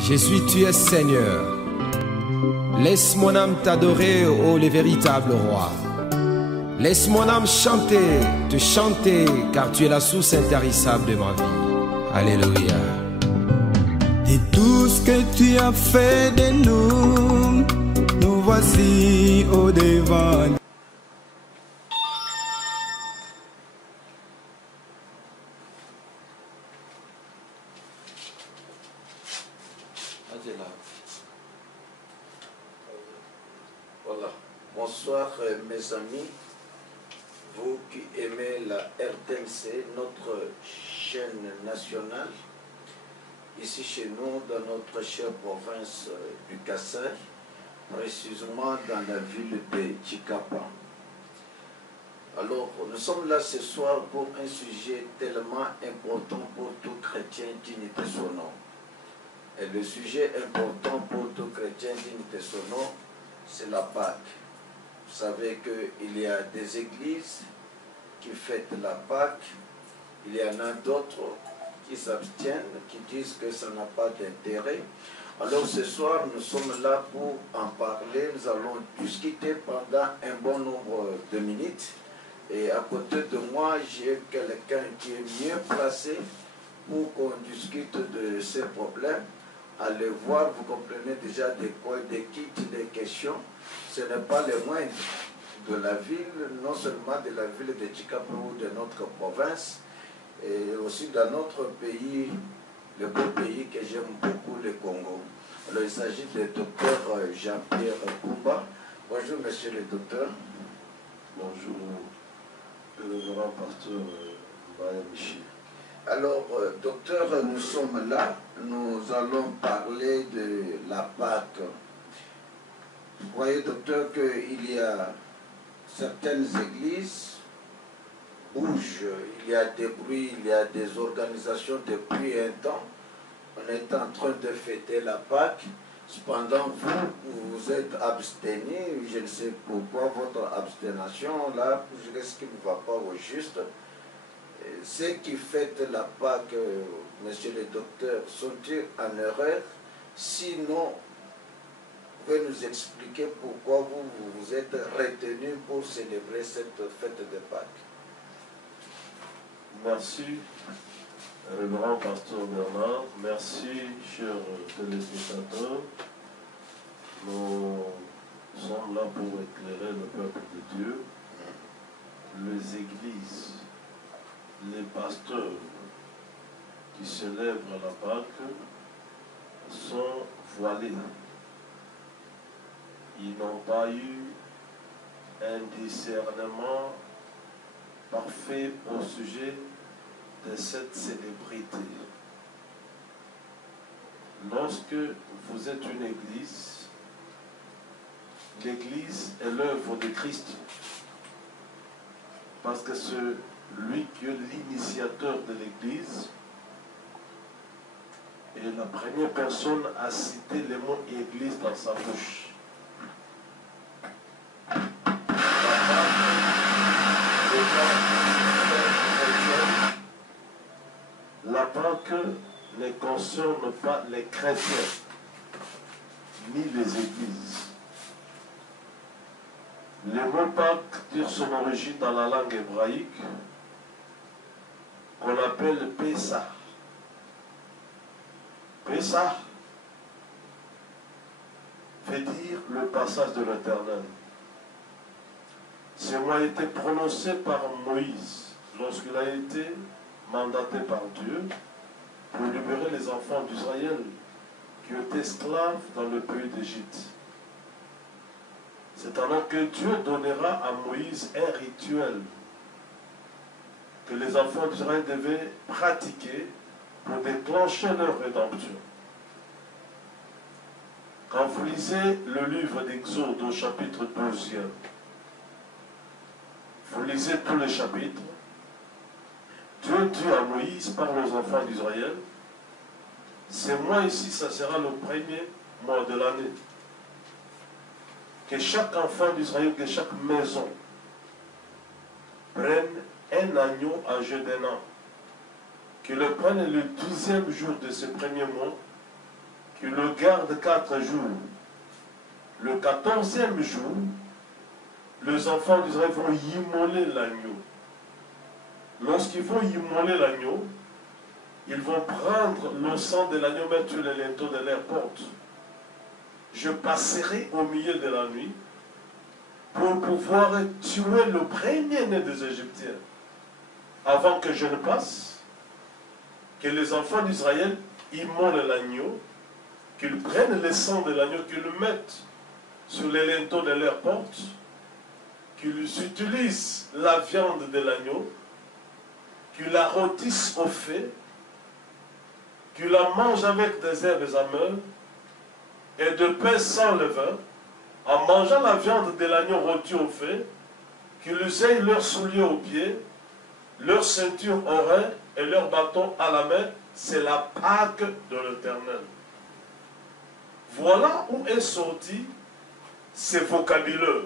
Jésus, tu es Seigneur. Laisse mon âme t'adorer, ô le véritable roi. Laisse mon âme chanter, te chanter, car tu es la source intarissable de ma vie. Alléluia. Et tout ce que tu as fait de nous, nous voici au devant. Voilà. Bonsoir mes amis, vous qui aimez la RTNC, notre chaîne nationale, ici chez nous dans notre chère province du Kassai, précisément dans la ville de Chikapa. Alors, nous sommes là ce soir pour un sujet tellement important pour tout chrétien digne de son nom. Et le sujet important pour tout chrétien digne de son nom, c'est la Pâque. Vous savez qu'il y a des églises qui fêtent la Pâque, il y en a d'autres qui s'abstiennent, qui disent que ça n'a pas d'intérêt. Alors ce soir, nous sommes là pour en parler. Nous allons discuter pendant un bon nombre de minutes. Et à côté de moi, j'ai quelqu'un qui est mieux placé pour qu'on discute de ces problèmes. Allez voir, vous comprenez déjà de quoi, de qui il est question. Ce n'est pas les moindres de la ville, non seulement de la ville de Chikapa ou de notre province, et aussi dans notre pays, le beau pays que j'aime beaucoup, le Congo. Alors il s'agit du docteur Jean-Pierre Kumba. Bonjour monsieur le docteur. Bonjour, le grand pasteur Mbaya Michi. Alors, docteur, nous sommes là, nous allons parler de la Pâque. Vous voyez, docteur, qu'il y a certaines églises bougent, il y a des bruits, il y a des organisations depuis un temps. On est en train de fêter la Pâque. Cependant, vous vous êtes abstenu, je ne sais pourquoi votre abstention, là, qu'est-ce qui ne va pas au juste. Ceux qui fêtent la Pâque, monsieur le docteur, sont-ils en erreur? Sinon, vous pouvez nous expliquer pourquoi vous êtes retenu pour célébrer cette fête de Pâques? Merci, le grand pasteur Bernard. Merci, chers téléspectateurs. Nous sommes là pour éclairer le peuple de Dieu. Les églises, les pasteurs qui célèbrent la Pâque sont voilés. Ils n'ont pas eu un discernement parfait au sujet de cette célébrité. Lorsque vous êtes une église, l'église est l'œuvre de Christ. Parce que c'est lui qui est l'initiateur de l'église, et la première personne à citer le mot église dans sa bouche. La Pâque ne concerne pas les chrétiens, ni les églises. Le mot Pâque tire son origine dans la langue hébraïque, qu'on appelle Pessah. Pessah veut dire le passage de l'Éternel. Ce mot a été prononcé par Moïse lorsqu'il a été mandaté par Dieu pour libérer les enfants d'Israël qui étaient esclaves dans le pays d'Égypte. C'est alors que Dieu donnera à Moïse un rituel que les enfants d'Israël devaient pratiquer pour déclencher leur rédemption. Quand vous lisez le livre d'Exode au chapitre 12e, vous lisez tous les chapitres, Dieu dit à Moïse, par les enfants d'Israël, ce mois ici, ça sera le premier mois de l'année. Que chaque enfant d'Israël, que chaque maison prenne un agneau âgé d'1 an, qu'il le prenne le 12e jour de ce premier mois, qui le garde 4 jours. Le 14e jour, les enfants d'Israël vont immoler l'agneau. Lorsqu'ils vont immoler l'agneau, ils vont prendre le sang de l'agneau, mettre sur les linteaux de leurs portes. Je passerai au milieu de la nuit pour pouvoir tuer le premier-né des Égyptiens. Avant que je ne passe, que les enfants d'Israël immolent l'agneau, qu'ils prennent le sang de l'agneau, qu'ils le mettent sur les linteaux de leurs portes, qu'ils utilisent la viande de l'agneau, qu'ils la rôtissent au feu, qu'ils la mangent avec des herbes amères et de pain sans levain, en mangeant la viande de l'agneau rôti au feu, qu'ils aient leurs souliers aux pieds, leur ceinture au rein et leur bâton à la main. C'est la Pâque de l'Éternel. Voilà où est sorti ce vocabulaire.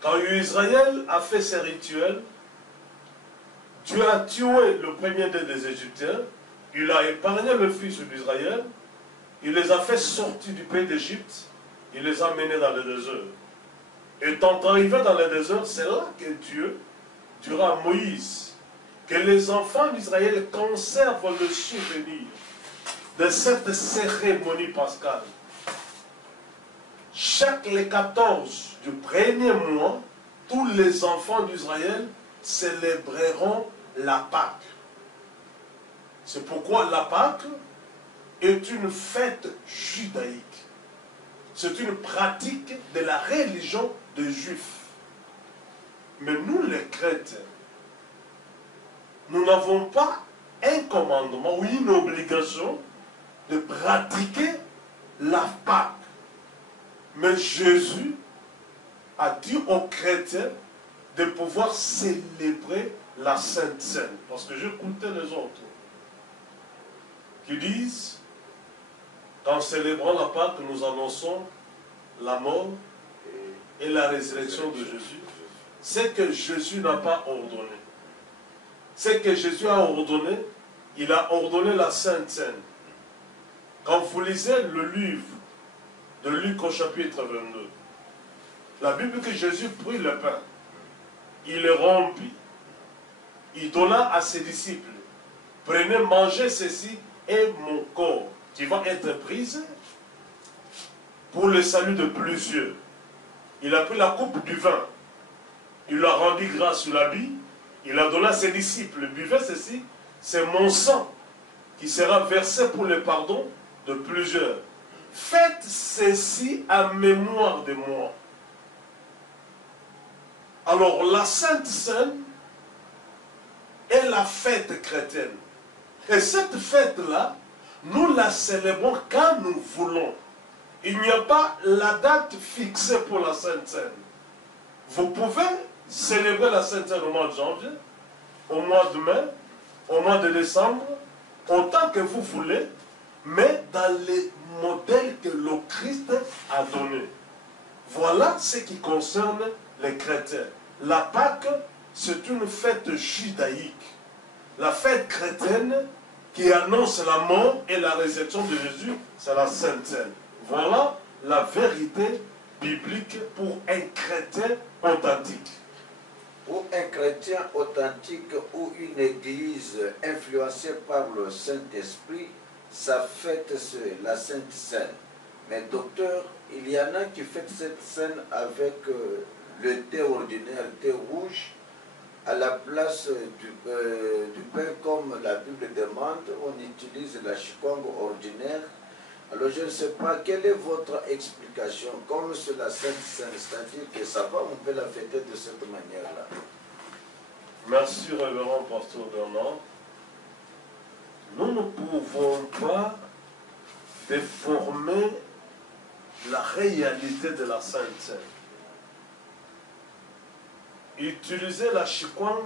Quand Israël a fait ses rituels, Dieu a tué le premier-né des Égyptiens, il a épargné le fils d'Israël, il les a fait sortir du pays d'Égypte, il les a menés dans le désert. Étant arrivés dans le désert, c'est là que Dieu dira à Moïse que les enfants d'Israël conservent le souvenir de cette cérémonie pascale. Chaque les 14 du premier mois, tous les enfants d'Israël célébreront la Pâque. C'est pourquoi la Pâque est une fête judaïque. C'est une pratique de la religion des Juifs. Mais nous, les chrétiens, nous n'avons pas un commandement ou une obligation de pratiquer la Pâque. Mais Jésus a dit aux chrétiens de pouvoir célébrer la Sainte Seine. Parce que j'écoutais les autres qui disent, qu'en célébrant la Pâque, nous annonçons la mort et la résurrection de Jésus. C'est que Jésus n'a pas ordonné. C'est que Jésus a ordonné, il a ordonné la Sainte Seine. Quand vous lisez le livre de Luc au chapitre 22, la Bible dit que Jésus prit le pain, il le rompit, il donna à ses disciples, prenez, mangez ceci et mon corps qui va être brisé pour le salut de plusieurs. Il a pris la coupe du vin, il a rendu grâce sur la vie, il a donné à ses disciples, buvez ceci, c'est mon sang qui sera versé pour le pardon de plusieurs. Faites ceci en mémoire de moi. Alors la Sainte Seine est la fête chrétienne. Et cette fête-là, nous la célébrons quand nous voulons. Il n'y a pas la date fixée pour la Sainte Seine. Vous pouvez célébrer la Sainte Seine au mois de janvier, au mois de mai, au mois de décembre, autant que vous voulez, mais dans les modèles que le Christ a donnés. Voilà ce qui concerne les chrétiens. La Pâque, c'est une fête judaïque. La fête chrétienne qui annonce la mort et la résurrection de Jésus, c'est la Sainte Seine. Voilà la vérité biblique pour un chrétien authentique. Pour un chrétien authentique ou une église influencée par le Saint-Esprit, sa fête c'est la Sainte Seine. Mais docteur, il y en a qui fêtent cette scène avec le thé ordinaire, thé rouge, à la place du pain comme la Bible demande, on utilise la chikwang ordinaire. Alors je ne sais pas, quelle est votre explication? Comme c'est la Sainte Seine, c'est-à-dire que ça va, on peut la fêter de cette manière-là. Merci, révérend pasteur Bernard. Nous ne pouvons pas déformer la réalité de la Sainte Seine. Utiliser la chikwang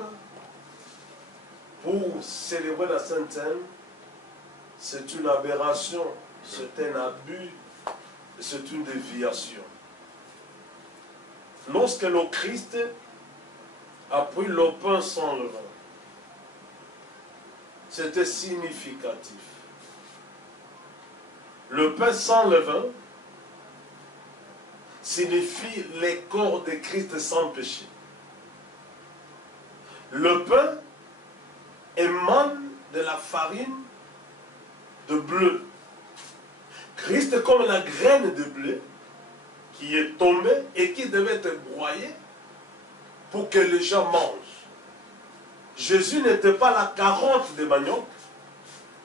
pour célébrer la Sainte Seine, c'est une aberration, c'est un abus, c'est une déviation. Lorsque le Christ a pris le pain sans levain, c'était significatif. Le pain sans levain signifie les corps de Christ sans péché. Le pain émane de la farine de bleu. Christ est comme la graine de blé qui est tombée et qui devait être broyée pour que les gens mangent. Jésus n'était pas la carotte de manioc,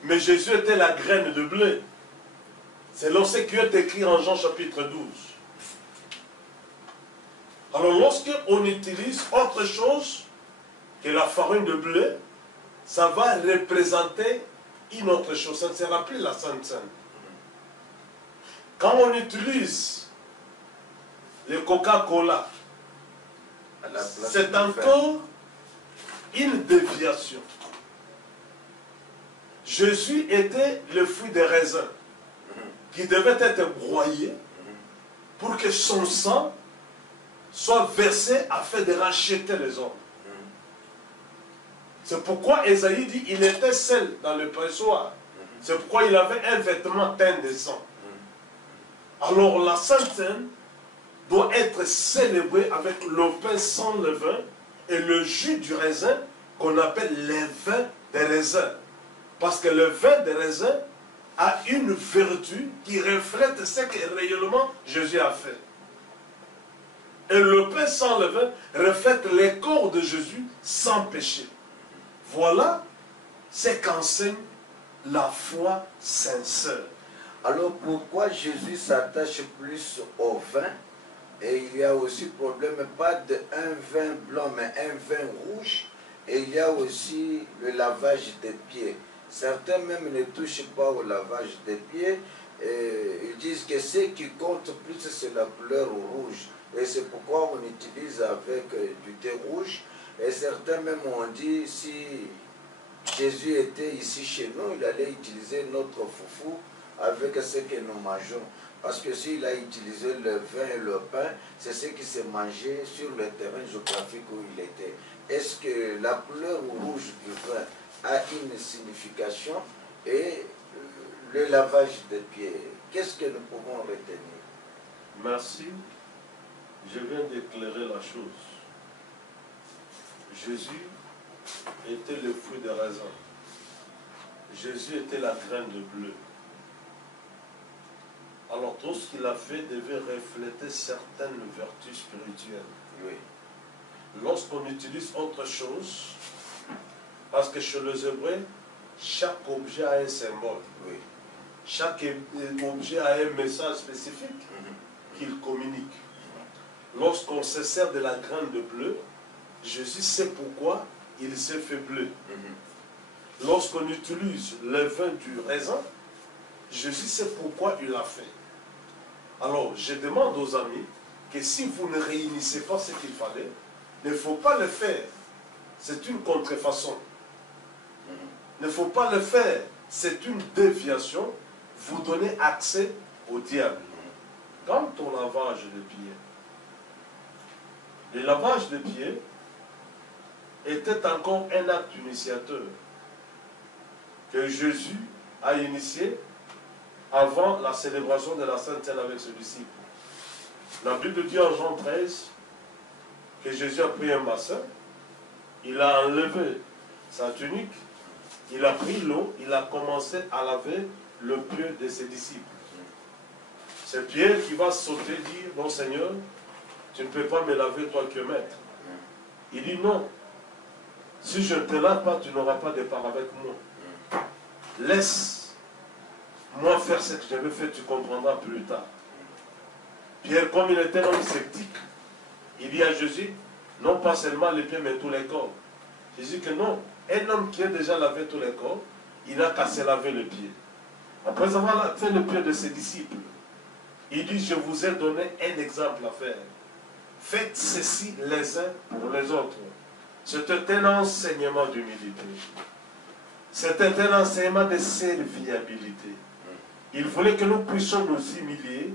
mais Jésus était la graine de blé. C'est ce qui est écrit en Jean chapitre 12. Alors lorsqu'on utilise autre chose que la farine de blé, ça va représenter une autre chose. Ça ne sera plus la Sainte Seine. Quand on utilise le Coca-Cola, c'est encore une déviation. Jésus était le fruit des raisins qui devait être broyé pour que son sang soit versé afin de racheter les hommes. C'est pourquoi Ésaïe dit il était seul dans le pressoir. C'est pourquoi il avait un vêtement teint de sang. Alors la Sainte Seine doit être célébrée avec le pain sans levain et le jus du raisin qu'on appelle le vin des raisins. Parce que le vin des raisins a une vertu qui reflète ce que réellement Jésus a fait. Et le pain sans levain reflète les corps de Jésus sans péché. Voilà ce qu'enseigne la foi sincère. Alors pourquoi Jésus s'attache plus au vin? Et il y a aussi problème, pas d'un vin blanc, mais un vin rouge. Et il y a aussi le lavage des pieds. Certains même ne touchent pas au lavage des pieds. Et ils disent que ce qui compte plus, c'est la couleur rouge. Et c'est pourquoi on utilise avec du thé rouge. Et certains même ont dit, si Jésus était ici chez nous, il allait utiliser notre foufou avec ce que nous mangeons. Parce que s'il a utilisé le vin et le pain, c'est ce qui s'est mangé sur le terrain géographique où il était. Est-ce que la couleur rouge du vin a une signification et le lavage des pieds, qu'est-ce que nous pouvons retenir? Merci. Je viens d'éclairer la chose. Jésus était le fruit des raisins. Jésus était la graine de bleu. Alors tout ce qu'il a fait devait refléter certaines vertus spirituelles. Oui. Lorsqu'on utilise autre chose, parce que chez les Hébreux, chaque objet a un symbole. Oui. Chaque objet a un message spécifique qu'il communique. Lorsqu'on se sert de la graine de bleu, Jésus sait pourquoi il s'est fait bleu. Lorsqu'on utilise le vin du raisin, Jésus sait pourquoi il l'a fait. Alors, je demande aux amis que si vous ne réunissez pas ce qu'il fallait, il ne faut pas le faire. C'est une contrefaçon. Il ne faut pas le faire. C'est une déviation. Vous donnez accès au diable. Quant au lavage de pieds, le lavage de pieds était encore un acte initiateur que Jésus a initié avant la célébration de la Sainte Seine avec ses disciples. La Bible dit en Jean 13 que Jésus a pris un bassin, il a enlevé sa tunique, il a pris l'eau, il a commencé à laver le pied de ses disciples. C'est Pierre qui va sauter et dire, non Seigneur, tu ne peux pas me laver toi que maître. Il dit non, si je ne te lave pas, tu n'auras pas de part avec moi. Laisse-moi faire ce que j'avais fait, tu comprendras plus tard. Pierre, comme il était un homme sceptique, il dit à Jésus, non pas seulement les pieds, mais tous les corps. Jésus que non, un homme qui a déjà lavé tous les corps, il n'a qu'à se laver les pieds. Après avoir fait le pied de ses disciples, il dit, je vous ai donné un exemple à faire. Faites ceci les uns pour les autres. C'était un enseignement d'humilité. C'était un enseignement de serviabilité. Il voulait que nous puissions nous humilier,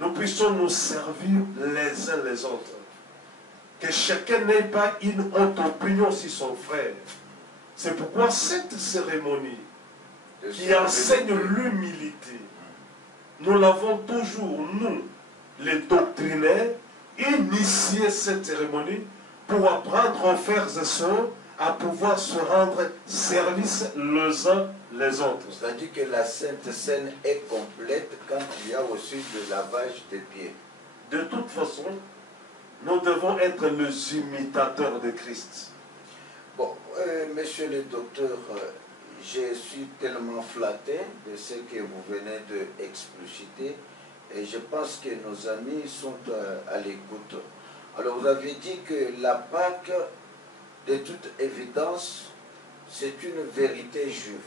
nous puissions nous servir les uns les autres. Que chacun n'ait pas une haute opinion sur son frère. C'est pourquoi cette cérémonie qui enseigne l'humilité nous l'avons toujours, nous, les doctrinaires, initié cette cérémonie pour apprendre aux frères et sœurs à pouvoir se rendre service les uns les autres. C'est-à-dire que la Sainte Seine est complète quand il y a aussi le lavage des pieds. De toute façon, nous devons être les imitateurs de Christ. Bon, monsieur le docteur, je suis tellement flatté de ce que vous venez d'expliciter et je pense que nos amis sont à l'écoute. Alors vous avez dit que la Pâque, de toute évidence, c'est une vérité juive.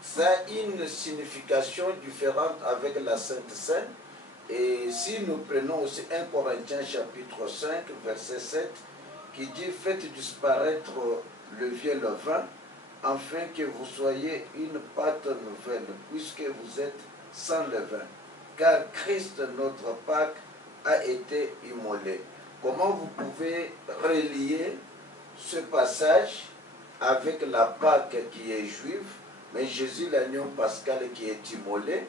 Ça a une signification différente avec la Sainte Seine. Et si nous prenons aussi 1 Corinthiens chapitre 5, verset 7, qui dit « Faites disparaître le vieux levain, afin que vous soyez une pâte nouvelle, puisque vous êtes sans levain. Car Christ, notre Pâque, a été immolé. » Comment vous pouvez relier ce passage avec la Pâque qui est juive, mais Jésus l'agneau pascal qui est immolé,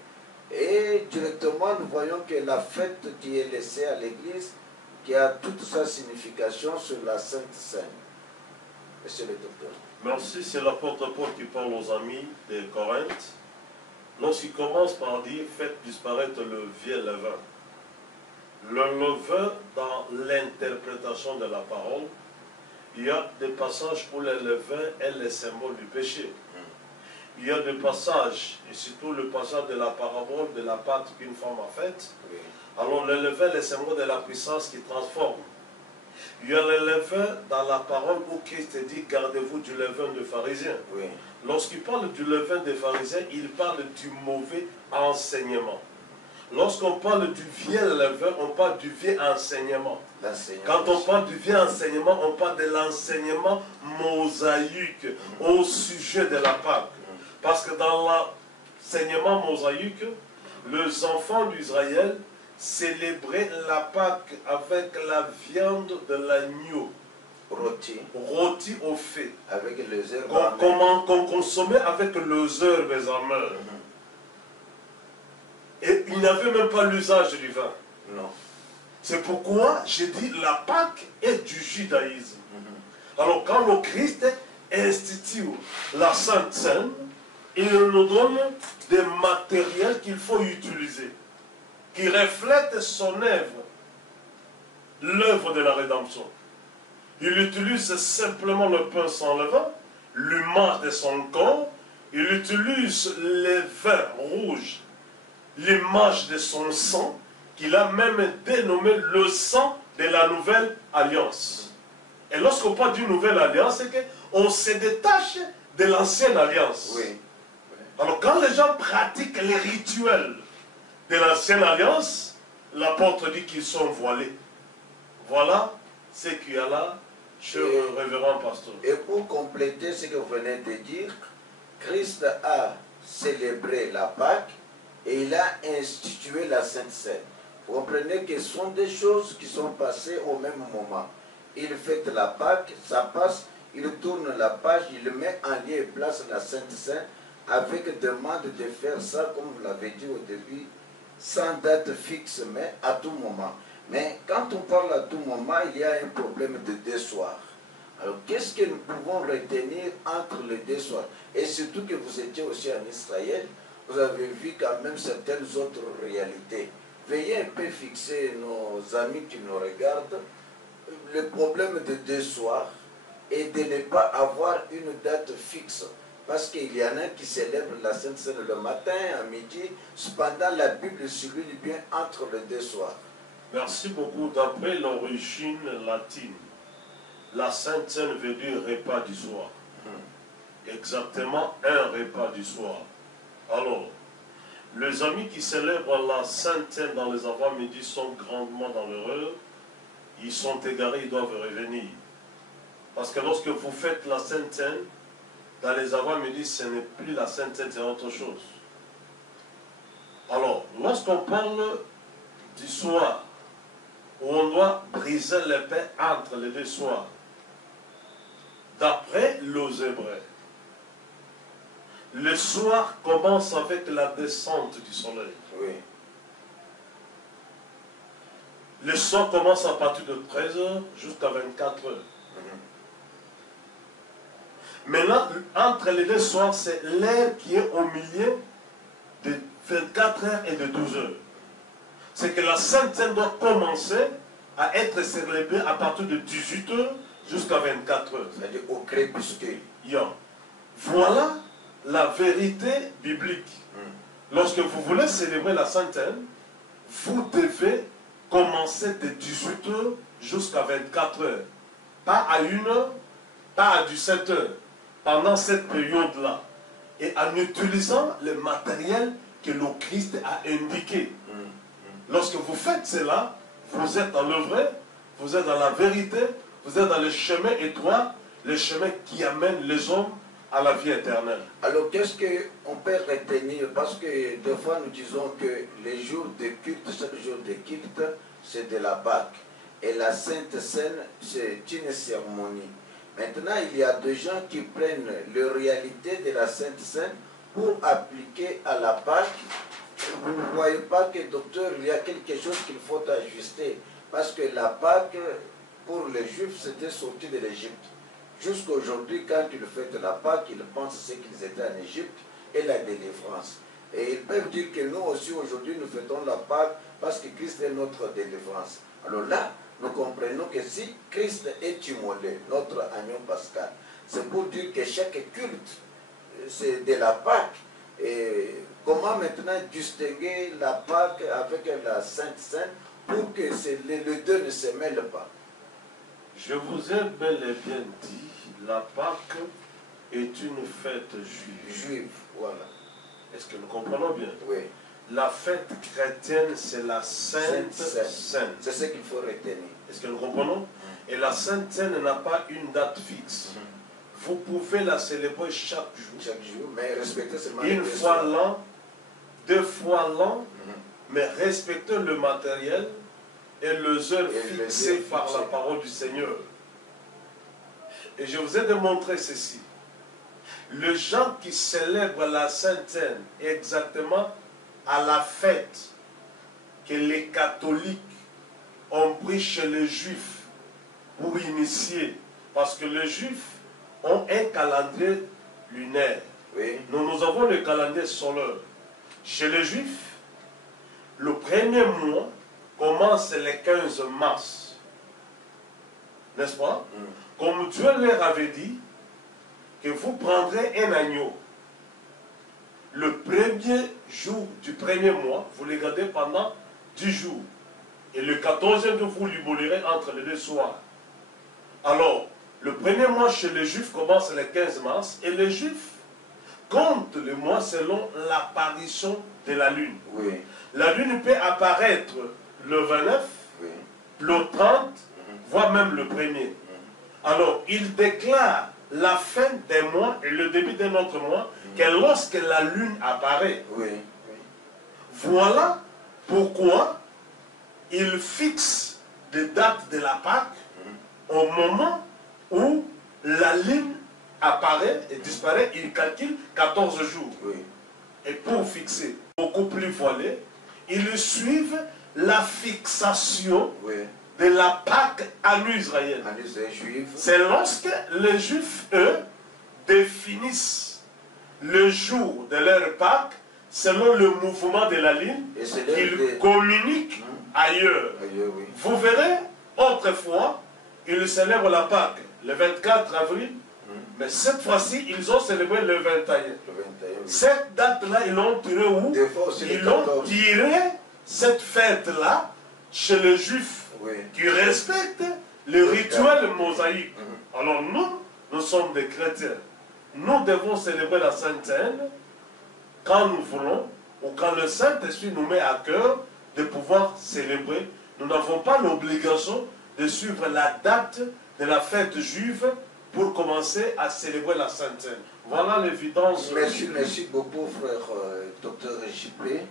et directement nous voyons que la fête qui est laissée à l'Église, qui a toute sa signification sur la Sainte Seine. Monsieur le docteur. Merci, c'est l'apôtre Paul qui parle aux amis de Corinthe. Lorsqu'il commence par dire « Faites disparaître le vieux levain ». Le levain, dans l'interprétation de la parole, il y a des passages où le levain est le symbole du péché. Il y a des passages, et surtout le passage de la parabole de la pâte qu'une femme a faite. Oui. Alors le levain est le symbole de la puissance qui transforme. Il y a le levain dans la parole où Christ dit « Gardez-vous du levain des pharisiens ». Oui. Lorsqu'il parle du levain des pharisiens, il parle du mauvais enseignement. Lorsqu'on parle du vieux levain, on parle du vieux enseignement. Quand on parle du vieux enseignement, on parle de l'enseignement mosaïque au sujet de la Pâque. Parce que dans l'enseignement mosaïque, les enfants d'Israël célébraient la Pâque avec la viande de l'agneau. Rôti au feu. Avec les herbes. Qu'on consommait avec les herbes amères. Et il n'avait même pas l'usage du vin. Non. C'est pourquoi j'ai dit la Pâque est du judaïsme. Alors quand le Christ institue la Sainte Seine, il nous donne des matériels qu'il faut utiliser, qui reflètent son œuvre, l'œuvre de la rédemption. Il utilise simplement le pain sans levain, l'image de son corps, il utilise le vin rouge, l'image de son sang, qu'il a même dénommé le sang de la nouvelle alliance. Et lorsqu'on parle d'une nouvelle alliance, c'est qu'on se détache de l'ancienne alliance. Oui. Alors quand les gens pratiquent les rituels de l'ancienne alliance, l'apôtre dit qu'ils sont voilés. Voilà ce qu'il y a là, cher révérend pasteur. Et pour compléter ce que vous venez de dire, Christ a célébré la Pâque et il a institué la Sainte Seine. Vous comprenez que ce sont des choses qui sont passées au même moment. Il fête la Pâque, ça passe, il tourne la page, il met en lien et place la Sainte Seine avec demande de faire ça, comme vous l'avez dit au début, sans date fixe, mais à tout moment. Mais quand on parle à tout moment, il y a un problème de désoir. Alors, qu'est-ce que nous pouvons retenir entre les deux soirs? Et surtout que vous étiez aussi en Israël, vous avez vu quand même certaines autres réalités. Veuillez un peu fixer nos amis qui nous regardent le problème de désoir et de ne pas avoir une date fixe. Parce qu'il y en a qui célèbrent la Sainte Seine le matin, à midi. Cependant, la Bible souligne bien entre les deux soirs. Merci beaucoup. D'après l'origine latine, la Sainte Seine veut dire repas du soir. Exactement un repas du soir. Alors, les amis qui célèbrent la Sainte Seine dans les avant-midi sont grandement dans l'erreur. Ils sont égarés, ils doivent revenir. Parce que lorsque vous faites la Sainte Seine, dans les avant-midi, ce n'est plus la Sainte Seine, c'est autre chose. Alors, lorsqu'on parle du soir, où on doit briser le pain entre les deux soirs, d'après les Hébreux, Le soir commence avec la descente du soleil. Oui. Le soir commence à partir de 13h jusqu'à 24h. Maintenant, entre les deux soirs, c'est l'heure qui est au milieu de 24h et de 12h. C'est que la Sainte Seine doit commencer à être célébrée à partir de 18h jusqu'à 24h. C'est-à-dire au crépuscule. Voilà la vérité biblique. Lorsque vous voulez célébrer la Sainte Seine, vous devez commencer de 18h jusqu'à 24h. Pas à 1h, pas à 17h. Pendant cette période-là. Et en utilisant le matériel que le Christ a indiqué. Lorsque vous faites cela, vous êtes dans le vrai, vous êtes dans la vérité, vous êtes dans le chemin étroit, le chemin qui amène les hommes à la vie éternelle. Alors qu'est-ce qu'on peut retenir? Parce que des fois nous disons que les jours de culte, chaque jour de culte, c'est de la Pâque. Et la Sainte Seine, c'est une cérémonie. Maintenant, il y a des gens qui prennent la réalité de la Sainte Seine pour appliquer à la Pâque. Vous ne voyez pas que, docteur, il y a quelque chose qu'il faut ajuster. Parce que la Pâque, pour les Juifs, c'était sorti de l'Égypte. Jusqu'à aujourd'hui, quand ils fêtent la Pâque, ils pensent qu'ils étaient en Égypte et la délivrance. Et ils peuvent dire que nous aussi, aujourd'hui, nous fêtons la Pâque parce que Christ est notre délivrance. Alors là, nous comprenons que si Christ est immolé, notre agneau pascal, c'est pour dire que chaque culte, c'est de la Pâque. Et comment maintenant distinguer la Pâque avec la Sainte Seine pour que les deux ne se mêlent pas? Je vous ai bel et bien dit, la Pâque est une fête juive. Juive, voilà. Est-ce que nous comprenons bien? Oui. La fête chrétienne, c'est la Sainte Seine. C'est ce qu'il faut retenir. Est-ce que nous comprenons? Et la Sainte Seine n'a pas une date fixe. Vous pouvez la célébrer chaque jour. Chaque jour, mais respectez seulement une fois l'an, 2 fois l'an, mais respectez le matériel et les heures fixées par la parole du Seigneur. Et je vous ai démontré ceci. Les gens qui célèbrent la Sainte Seine exactement à la fête que les catholiques ont pris chez les Juifs pour initier, parce que les Juifs ont un calendrier lunaire. Oui. Nous avons le calendrier solaire. Chez les Juifs, le premier mois commence le 15 mars. N'est-ce pas? Comme Dieu leur avait dit, que vous prendrez un agneau. Le premier jour du premier mois, vous le gardez pendant 10 jours. Et le 14e jour, vous l'immolerez entre les 2 soirs. Alors, le premier mois chez les Juifs commence le 15 mars. Et les Juifs comptent le mois selon l'apparition de la lune. Oui. La lune peut apparaître le 29, Oui. le 30, voire même le 1er. Alors, il déclare la fin des mois et le début d'un autre mois, que lorsque la lune apparaît. Oui. Voilà pourquoi il fixe des dates de la Pâque au moment où la lune apparaît et disparaît, il calcule 14 jours. Oui. Et pour fixer beaucoup plus voilé, ils suivent la fixation Oui. de la Pâque en Israël. En Israël juif. C'est lorsque les Juifs, eux, définissent le jour de leur Pâque selon le mouvement de la ligne qu'ils communiquent ailleurs. Ailleurs, oui. Vous verrez, autrefois, ils célèbrent la Pâque le 24 avril, mais cette fois-ci, ils ont célébré le 21. Le 21, oui. Cette date-là, ils l'ont tiré où? Des fois aussi le Ils ont 14. tiré cette fête-là chez les Juifs Oui. qui respectent le rituel mosaïque. Alors nous sommes des chrétiens. Nous devons célébrer la Sainte Seine quand nous voulons ou quand le Saint-Esprit nous met à cœur de pouvoir célébrer. Nous n'avons pas l'obligation de suivre la date de la fête juive pour commencer à célébrer la Sainte Seine. Voilà l'évidence. Merci beaucoup, frère docteur JP.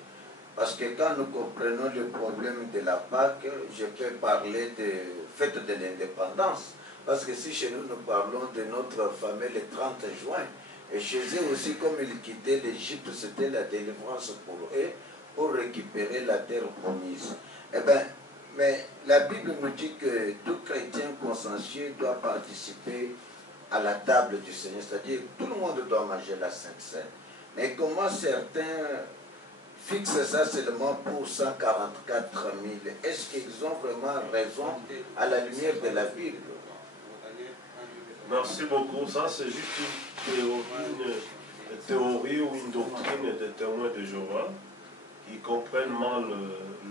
Parce que quand nous comprenons le problème de la Pâque, je peux parler de fête de l'indépendance. Parce que si chez nous, nous parlons de notre fameux le 30 juin, Et chez eux aussi, comme ils quittaient l'Égypte, c'était la délivrance pour eux, pour récupérer la terre promise. Eh bien, mais la Bible nous dit que tout chrétien consciencieux doit participer à la table du Seigneur, c'est-à-dire tout le monde doit manger la Sainte Seine. Mais comment certains fixent ça seulement pour 144 000? Est-ce qu'ils ont vraiment raison à la lumière de la Bible? Merci beaucoup. Ça, c'est juste une théorie ou une doctrine des témoins de Jéhovah qui comprennent mal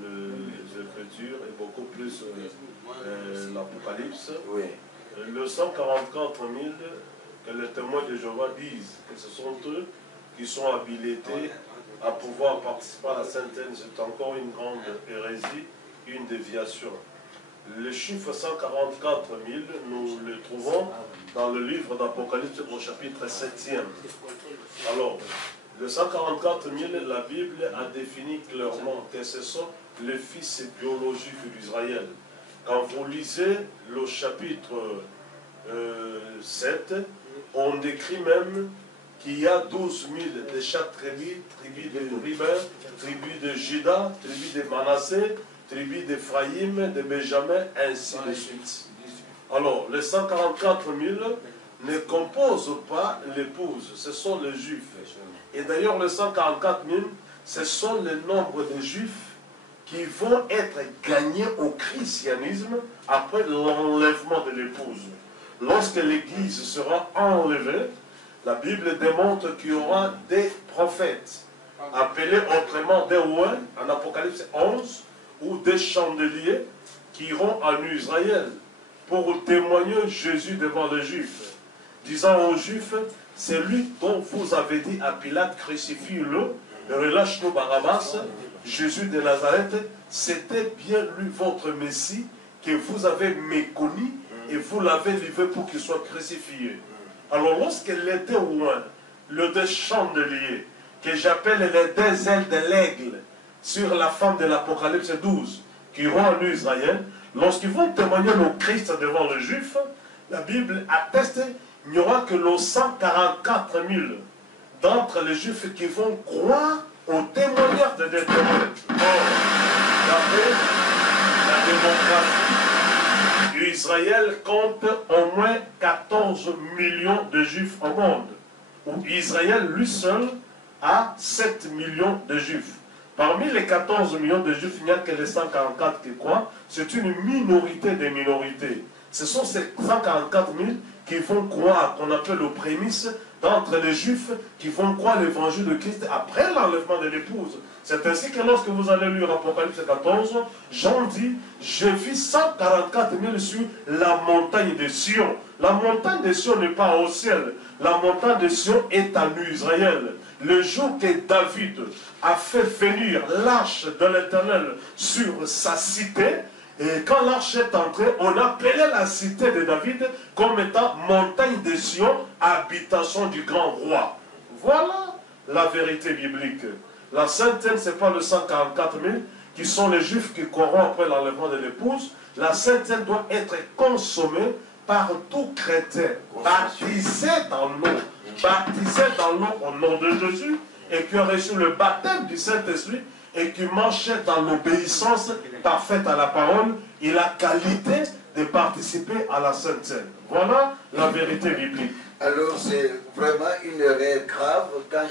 les Écritures et beaucoup plus l'Apocalypse. Oui. Le 144 000 que les témoins de Jéhovah disent que ce sont eux qui sont habilités à pouvoir participer à la Sainte Seine, c'est encore une grande hérésie, une déviation. Le chiffre 144 000, nous le trouvons dans le livre d'Apocalypse au chapitre 7e. Alors, le 144 000, la Bible a défini clairement que ce sont les fils biologiques d'Israël. Quand vous lisez le chapitre 7, on décrit même qu'il y a 12 000 de chaque tribu, tribu de Ruben, tribu de Juda, tribu de Manassé, tribu d'Éphraïm, de Benjamin, ainsi de suite. Alors, les 144 000 ne composent pas l'épouse, ce sont les Juifs. Et d'ailleurs, les 144 000, ce sont le nombre de Juifs qui vont être gagnés au christianisme après l'enlèvement de l'épouse. Lorsque l'Église sera enlevée, la Bible démontre qu'il y aura des prophètes, appelés autrement des rois, en Apocalypse 11, ou des chandeliers qui iront en Israël pour témoigner Jésus devant les Juifs, disant aux Juifs, c'est lui dont vous avez dit à Pilate, crucifie-le, relâche-nous Barabbas, Jésus de Nazareth, c'était bien lui votre Messie que vous avez méconnu et vous l'avez livré pour qu'il soit crucifié. Alors lorsqu'il était loin, le deux chandeliers, que j'appelle les deux ailes de l'aigle, sur la femme de l'Apocalypse 12, qui iront en Israël, lorsqu'ils vont témoigner le Christ devant les Juifs, la Bible atteste qu'il n'y aura que les 144 000 d'entre les Juifs qui vont croire au témoignage de des témoins. Or, d'après la démographie, Israël compte au moins 14 millions de Juifs au monde, où Israël lui seul a 7 millions de Juifs. Parmi les 14 millions de Juifs, il n'y a que les 144 qui croient. C'est une minorité des minorités. Ce sont ces 144 000 qui vont croire, qu'on appelle les prémices, d'entre les Juifs qui vont croire l'évangile de Christ après l'enlèvement de l'épouse. C'est ainsi que lorsque vous allez lire Apocalypse 14, Jean dit, je vis 144 000 sur la montagne de Sion. La montagne de Sion n'est pas au ciel. La montagne de Sion est en Israël. Le jour que David a fait venir l'arche de l'Éternel sur sa cité, et quand l'arche est entrée, on appelait la cité de David comme étant montagne de Sion, habitation du grand roi. Voilà la vérité biblique. La Sainte Seine, ce n'est pas le 144 000 qui sont les Juifs qui courront après l'enlèvement de l'épouse. La Sainte Seine doit être consommée par tout chrétien, baptisé dans l'eau au nom de Jésus, et qui a reçu le baptême du Saint-Esprit, et qui marche dans l'obéissance parfaite à la parole, il a qualité de participer à la Sainte Seine. Voilà la vérité biblique. Alors c'est vraiment une erreur grave quand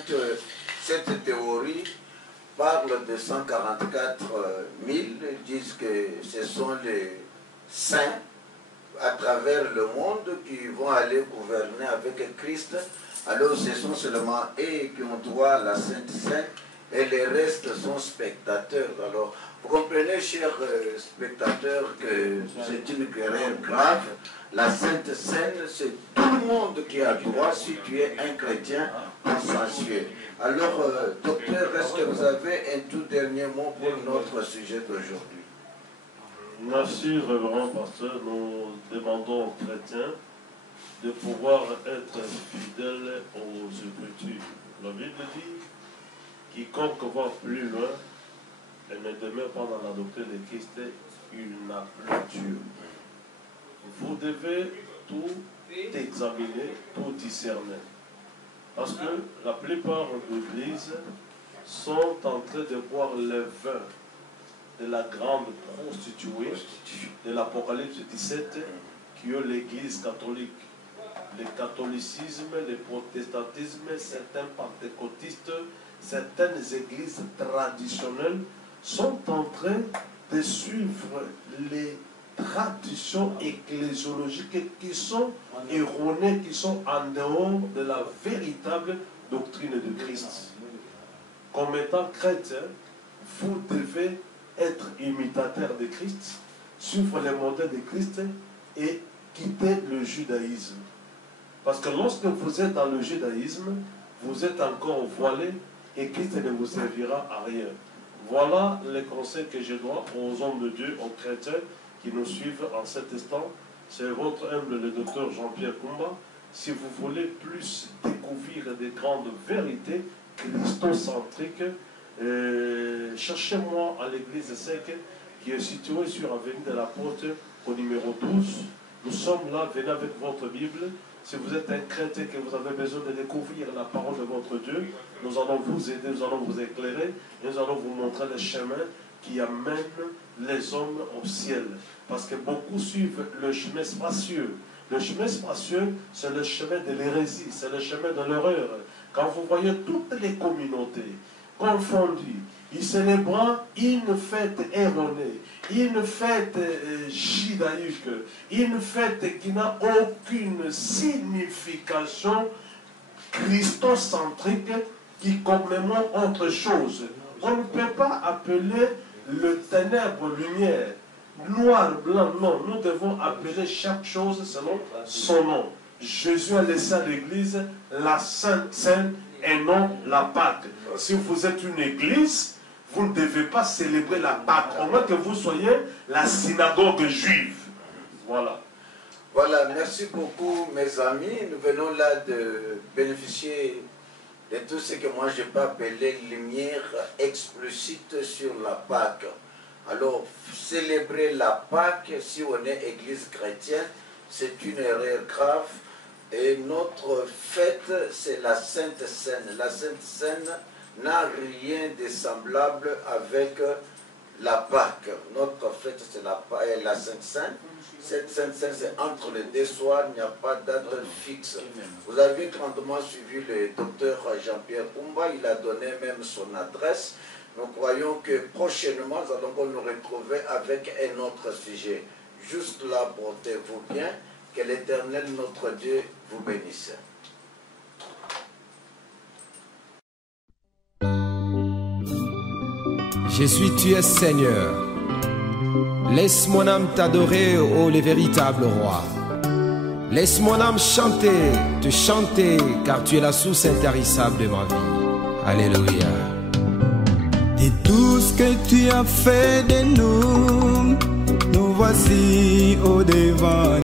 cette théorie parle de 144 000, disent que ce sont les saints à travers le monde qui vont aller gouverner avec Christ. Alors ce sont seulement eux qui ont droit à la Sainte Seine et les restes sont spectateurs. Alors vous comprenez, chers spectateurs, que c'est une erreur grave. La Sainte Seine, c'est tout le monde qui a droit si tu es un chrétien consciencieux. Alors, docteur, est-ce que vous avez un tout dernier mot pour notre sujet d'aujourd'hui? Merci, révérend pasteur. Nous demandons aux chrétiens de pouvoir être fidèles aux Écritures. La Bible dit, quiconque va plus loin et ne demeure pas dans la doctrine de Christ, il n'a plus Dieu. Vous devez tout examiner, tout discerner. Parce que la plupart des églises sont en train de boire le vin de la grande prostituée de l'Apocalypse 17 qui est l'église catholique. Le catholicisme, le protestantisme, certains pentecôtistes, certaines églises traditionnelles sont en train de suivre les traditions ecclésiologiques qui sont erronées, qui sont en dehors de la véritable doctrine de Christ. Comme étant chrétien, vous devez être imitateur de Christ, suivre les modèles de Christ et quitter le judaïsme. Parce que lorsque vous êtes dans le judaïsme, vous êtes encore voilé et Christ ne vous servira à rien. Voilà les conseils que je dois aux hommes de Dieu, aux chrétiens qui nous suivent en cet instant. C'est votre humble, le docteur Jean-Pierre Kumba. Si vous voulez plus découvrir des grandes vérités christocentriques, cherchez-moi à l'église sec qui est située sur Avenue de la Porte au numéro 12. Nous sommes là, venez avec votre Bible. Si vous êtes un chrétien que vous avez besoin de découvrir la parole de votre Dieu, nous allons vous aider, nous allons vous éclairer, et nous allons vous montrer le chemin qui amène les hommes au ciel. Parce que beaucoup suivent le chemin spacieux. Le chemin spacieux, c'est le chemin de l'hérésie, c'est le chemin de l'erreur. Quand vous voyez toutes les communautés confondues, ils célébrent une fête erronée, une fête judaïque, une fête qui n'a aucune signification christocentrique, qui commémore autre chose. On ne peut pas appeler le ténèbre lumière, noir, blanc, non. Nous devons appeler chaque chose selon son nom. Jésus a laissé à l'église la Sainte Seine et non la Pâque. Si vous êtes une église, vous ne devez pas célébrer la Pâque, au moins que vous soyez la synagogue juive. Voilà. Voilà, merci beaucoup mes amis. Nous venons là de bénéficier de tout ce que moi je peux appeler lumière explicite sur la Pâque. Alors, célébrer la Pâque, si on est église chrétienne, c'est une erreur grave. Et notre fête, c'est la Sainte Seine. La Sainte Seine n'a rien de semblable avec la Pâque. Notre fête, c'est la Sainte Seine. Cette Sainte Seine, c'est entre les deux soirs, il n'y a pas date fixe. Vous avez grandement suivi le docteur Jean-Pierre Kumba, il a donné même son adresse. Nous croyons que prochainement, nous allons nous retrouver avec un autre sujet. Juste là, portez-vous bien. Que l'Éternel, notre Dieu, vous bénisse. Je suis, tu es Seigneur. Laisse mon âme t'adorer, ô le véritable roi. Laisse mon âme chanter, te chanter, car tu es la source intarissable de ma vie. Alléluia. Et tout ce que tu as fait de nous, nous voici au devant.